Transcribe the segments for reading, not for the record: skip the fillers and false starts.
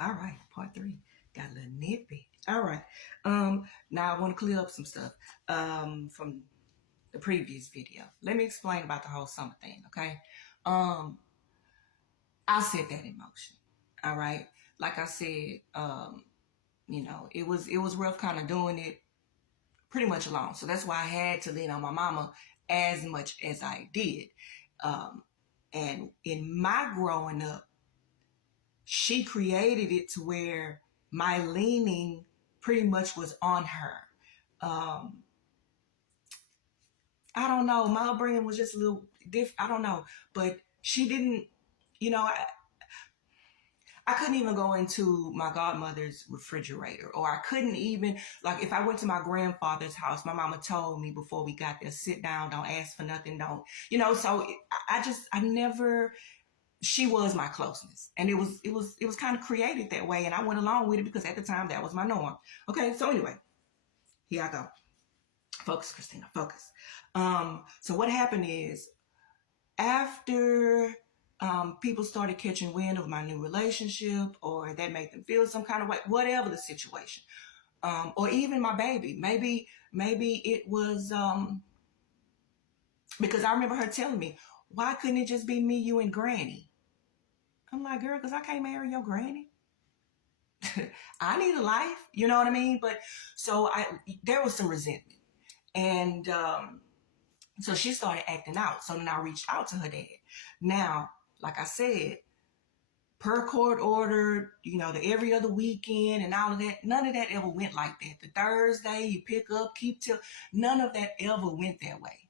All right, part 3. Got a little nippy. All right. Now I want to clear up some stuff from the previous video. Let me explain about the whole summer thing, okay? Um, I set that in motion. All right. Like I said, it was rough kind of doing it pretty much alone. So that's why I had to lean on my mama as much as I did. And in my growing up, she created it to where my leaning pretty much was on her. Um, I don't know. My upbringing was just a little different. I don't know. But she didn't, you know, I couldn't even go into my godmother's refrigerator, or I couldn't even, like, if I went to my grandfather's house, my mama told me before we got there, sit down, don't ask for nothing, don't, so I never, she was my closeness, and it was kind of created that way, and I went along with it because at the time that was my norm. Okay, so anyway, here I go. Focus, Christina, focus. So what happened is, after people started catching wind of my new relationship, or that made them feel some kind of way, whatever the situation, or even my baby, maybe it was because I remember her telling me, why couldn't it just be me, you, and Granny? I'm like, girl, because I can't marry your granny. I need a life, you know what I mean? But so there was some resentment, and so she started acting out. So then I reached out to her dad. Now, like I said, per court order, the every other weekend and all of that, none of that ever went like that. The Thursday you pick up, keep till, none of that ever went that way.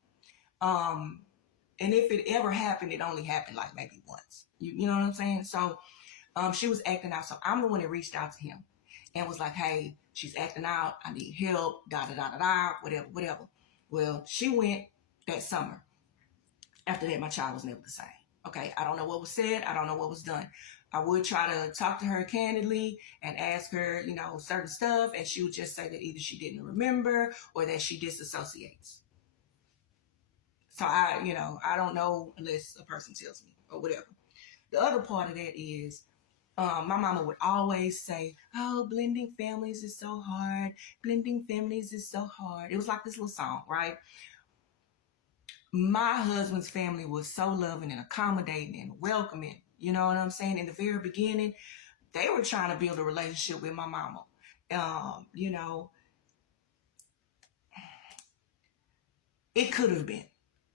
And if it ever happened, it only happened like maybe once. You know what I'm saying? So she was acting out. So I'm the one that reached out to him and was like, hey, she's acting out. I need help, da-da-da-da-da, whatever. Well, she went that summer. After that, my child was never the same. Okay, I don't know what was said. I don't know what was done. I would try to talk to her candidly and ask her, certain stuff, and she would just say that either she didn't remember or that she disassociates. So I don't know unless a person tells me or whatever. The other part of that is, my mama would always say, oh, blending families is so hard. Blending families is so hard. It was like this little song, right? My husband's family was so loving and accommodating and welcoming. You know what I'm saying? In the very beginning, they were trying to build a relationship with my mama. It could have been.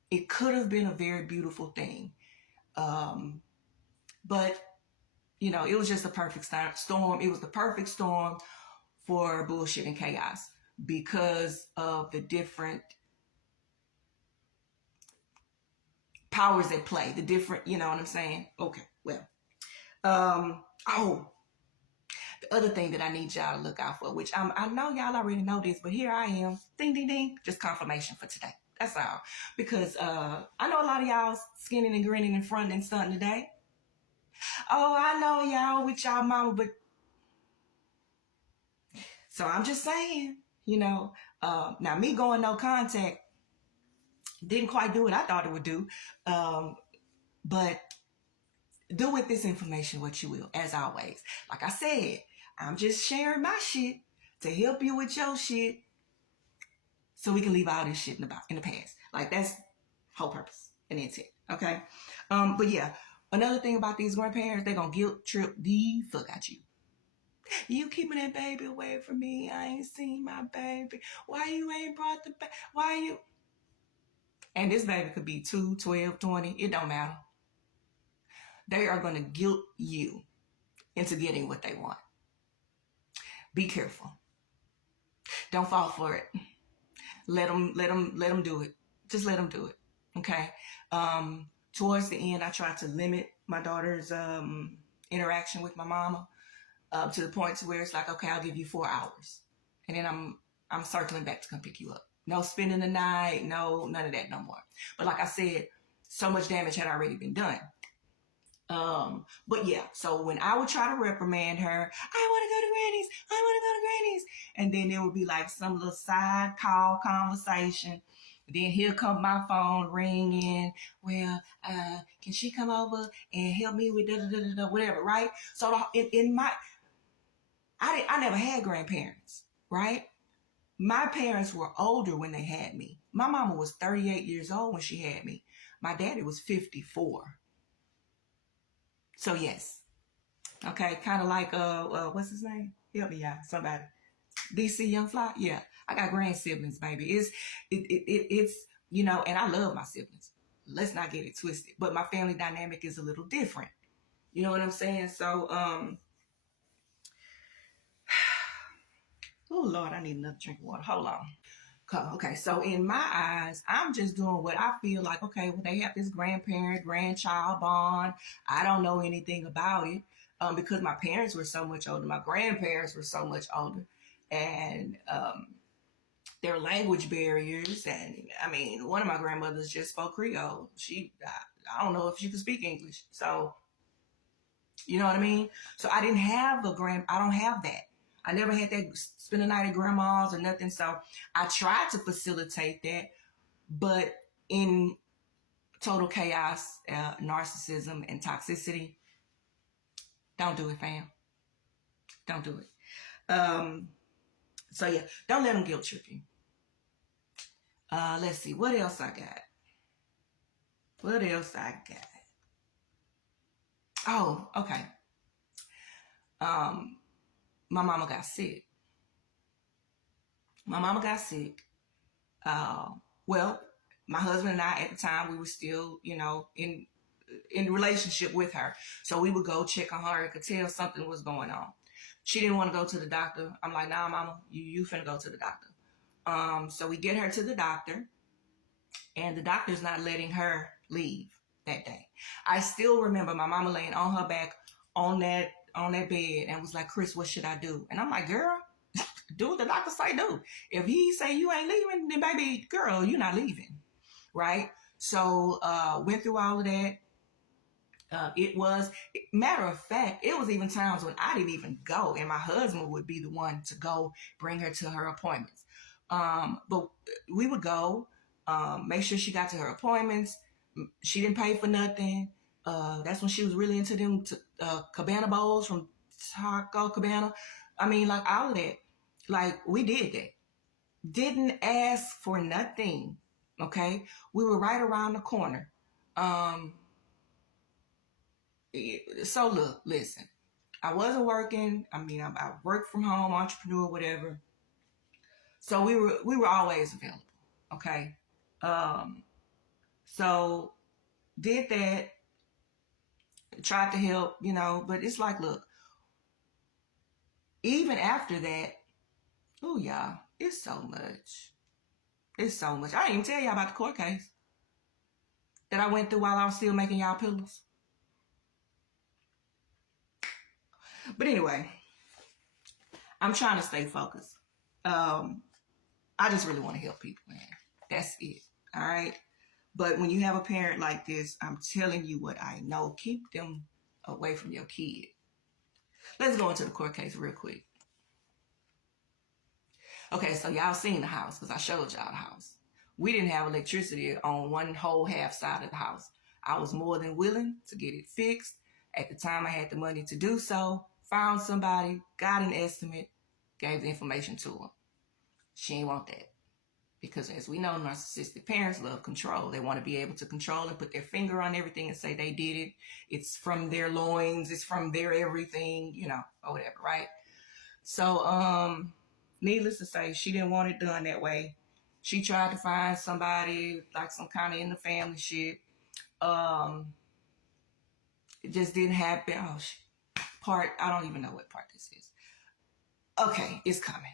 It could have been a very beautiful thing. But, it was just a perfect storm. It was the perfect storm for bullshit and chaos because of the different powers at play, the different, you know what I'm saying? Okay, well. The other thing that I need y'all to look out for, which I know y'all already know this, but here I am, ding, ding, ding, just confirmation for today. That's all. Because I know a lot of y'all skinning and grinning and fronting and stunting today. Oh, I know y'all with y'all mama, but so I'm just saying, now me going no contact didn't quite do what I thought it would do. But do with this information what you will, as always. Like I said, I'm just sharing my shit to help you with your shit so we can leave all this shit in the past. Like, that's whole purpose and intent, okay? But yeah, another thing about these grandparents, they're gonna guilt trip the fuck out you. You keeping that baby away from me. I ain't seen my baby. Why you ain't brought the baby? Why you? And this baby could be 2, 12, 20. It don't matter. They are going to guilt you into getting what they want. Be careful. Don't fall for it. Let them do it. Just let them do it. Okay. Towards the end, I tried to limit my daughter's interaction with my mama to the point to where it's like, okay, I'll give you 4 hours, and then I'm circling back to come pick you up. No spending the night. No, none of that no more. But like I said, so much damage had already been done. But yeah, so when I would try to reprimand her, I want to go to Granny's, and then there would be like some little side call conversation, Then here come my phone ringing. Well, can she come over and help me with whatever, right? So in my, I never had grandparents, right? My parents were older when they had me. My mama was 38 years old when she had me. My daddy was 54. So yes, okay, kind of like what's his name? Help me out, somebody. DC Young Fly. Yeah, I got grand siblings, baby. It's and I love my siblings. Let's not get it twisted. But my family dynamic is a little different. You know what I'm saying? So oh Lord, I need another drink of water. Hold on. Okay, so in my eyes, I'm just doing what I feel like. Okay, well, they have this grandparent, grandchild bond. I don't know anything about it because my parents were so much older. My grandparents were so much older. And there are language barriers. And I mean, one of my grandmothers just spoke Creole. I don't know if she could speak English. So, you know what I mean? So I don't have that. I never had that spend the night at grandma's or nothing. So I tried to facilitate that, but in total chaos, narcissism, and toxicity, don't do it, fam. Don't do it. So yeah, don't let them guilt trip you. Let's see, what else I got? What else I got? Oh, okay. My mama got sick. My mama got sick. Uh, well, my husband and I at the time we were still, in relationship with her. So we would go check on her and could tell something was going on. She didn't want to go to the doctor. I'm like, nah, mama, you finna go to the doctor. So we get her to the doctor, and the doctor's not letting her leave that day. I still remember my mama laying on her back on that bed and was like, Chris, what should I do? And I'm like, girl, do what the doctor say do. If he say you ain't leaving, then baby girl, you're not leaving. Right? So went through all of that. Matter of fact, it was even times when I didn't even go, and my husband would be the one to go bring her to her appointments. But we would go, make sure she got to her appointments. She didn't pay for nothing. That's when she was really into them Cabana bowls from Taco Cabana. I mean, like all of that. Like we did that. Didn't ask for nothing. Okay, we were right around the corner. So look, listen. I wasn't working. I mean, I worked from home, entrepreneur, whatever. So we were always available. Okay. So did that, tried to help, but it's like, look, even after that, oh y'all, it's so much. It's so much. I didn't even tell y'all about the court case that I went through while I was still making y'all pillows. But anyway, I'm trying to stay focused. I just really want to help people, man. That's it. All right. But when you have a parent like this, I'm telling you what I know. Keep them away from your kid. Let's go into the court case real quick. Okay, so y'all seen the house because I showed y'all the house. We didn't have electricity on one whole half side of the house. I was more than willing to get it fixed. At the time, I had the money to do so. Found somebody, got an estimate, gave the information to her. She ain't want that. Because as we know, narcissistic parents love control. They want to be able to control and put their finger on everything and say they did it. It's from their loins. It's from their everything, or whatever, right? So, needless to say, she didn't want it done that way. She tried to find somebody, like some kind of in the family shit. It just didn't happen. I don't even know what part this is. Okay, it's coming.